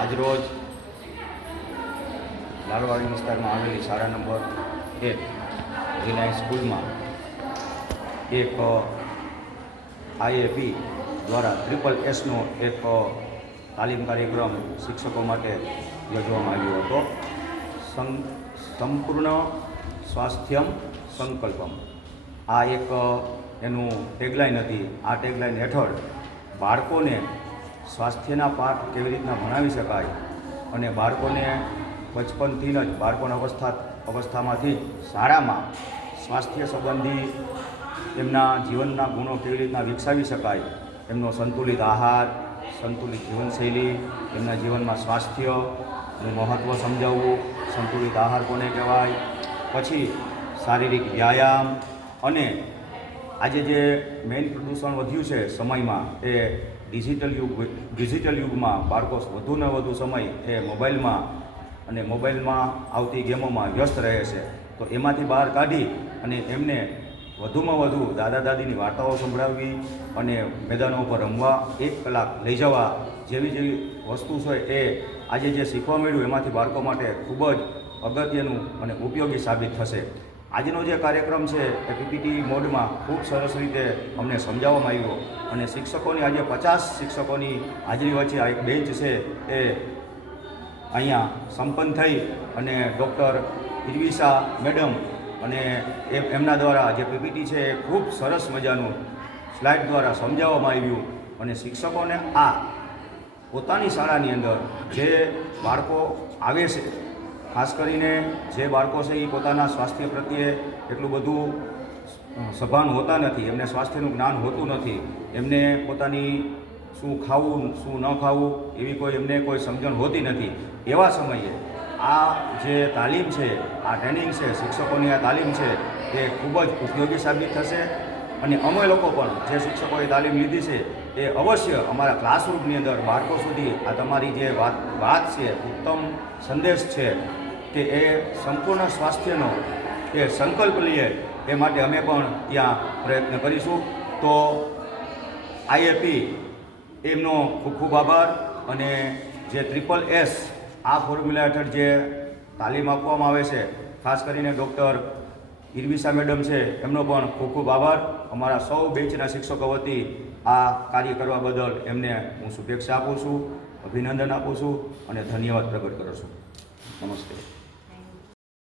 આજરોજ લાલવાડી વિસ્તારમાં આવેલી શાળા નંબર 1 રિલાયન્સ સ્કૂલમાં એક આઈએપી દ્વારા SSSનો એક તાલીમ કાર્યક્રમ શિક્ષકો માટે યોજવામાં આવ્યો હતો. સંપૂર્ણ સ્વાસ્થ્યમ સંકલ્પમ આ એક એનું ટેગલાઇન હતી. આ ટેગલાઇન હેઠળ બાળકોને સ્વાસ્થ્યના પાઠ કેવી રીતના ભણાવી શકાય અને બાળકોને બચપનથી જ બાળકોના અવસ્થામાંથી શાળામાં સ્વાસ્થ્ય સંબંધી એમના જીવનના ગુણો કેવી રીતના વિકસાવી શકાય, એમનો સંતુલિત આહાર, સંતુલિત જીવનશૈલી, એમના જીવનમાં સ્વાસ્થ્યનું મહત્ત્વ સમજાવવું, સંતુલિત આહાર કોને કહેવાય, પછી શારીરિક વ્યાયામ અને આજે જે મેઇન પ્રદૂષણ વધ્યું છે સમયમાં એ ડિજિટલ યુગમાં બાળકો વધુને વધુ સમય એ મોબાઈલમાં આવતી ગેમોમાં વ્યસ્ત રહે છે. તો એમાંથી બહાર કાઢી અને એમને વધુમાં વધુ દાદા દાદીની વાર્તાઓ સંભળાવવી અને મેદાનો ઉપર રમવા 1 કલાક લઈ જવા જેવી વસ્તુ છે એ આજે જે શીખવા મળ્યું એમાંથી બાળકો માટે ખૂબ જ અગત્યનું અને ઉપયોગી સાબિત થશે. આજનો જે કાર્યક્રમ છે એ પીપીટી મોડમાં ખૂબ સરસ રીતે અમને સમજાવવામાં આવ્યો અને શિક્ષકોની આજે 50 શિક્ષકોની હાજરી વચ્ચે આ એક બેન્ચ છે એ અહીંયા સંપન્ન થઈ અને ડૉક્ટર ઇરવિશા મેડમ અને એમના દ્વારા જે પીપીટી છે એ ખૂબ સરસ મજાનું સ્લાઇડ દ્વારા સમજાવવામાં આવ્યું અને શિક્ષકોને આ પોતાની શાળાની અંદર જે બાળકો આવે છે, ખાસ કરીને જે બાળકો છે એ પોતાના સ્વાસ્થ્ય પ્રત્યે એટલું બધું સભાન હોતા નથી, એમને સ્વાસ્થ્યનું જ્ઞાન હોતું નથી, એમને પોતાની શું ખાવું શું ન ખાવું એવી એમને કોઈ સમજણ હોતી નથી. એવા સમયે આ જે તાલીમ છે, આ ટ્રેનિંગ છે, શિક્ષકોની આ તાલીમ છે એ ખૂબ જ ઉપયોગી સાબિત થશે અને અમે લોકો પણ જે શિક્ષકોએ તાલીમ લીધી છે એ અવશ્ય અમારા ક્લાસરૂમની અંદર બાળકો સુધી આ તમારી જે વાત છે, ઉત્તમ સંદેશ છે કે એ સંપૂર્ણ સ્વાસ્થ્યનો એ સંકલ્પ લઈએ એ માટે અમે પણ ત્યાં પ્રયત્ન કરીશું. તો આઈએપી એમનો ખૂબ ખૂબ આભાર અને જે SSS આ ફોર્મ્યુલા હેઠળ જે તાલીમ આપવામાં આવે છે, ખાસ કરીને ડૉક્ટર ઇરવિશા મેડમ છે એમનો પણ ખૂબ ખૂબ આભાર. અમારા સૌ બેન્ચના શિક્ષકો વતી આ કાર્ય કરવા બદલ એમને હું શુભેચ્છા આપું છું, અભિનંદન આપું છું અને ધન્યવાદ પ્રગટ કરું છું. નમસ્તે.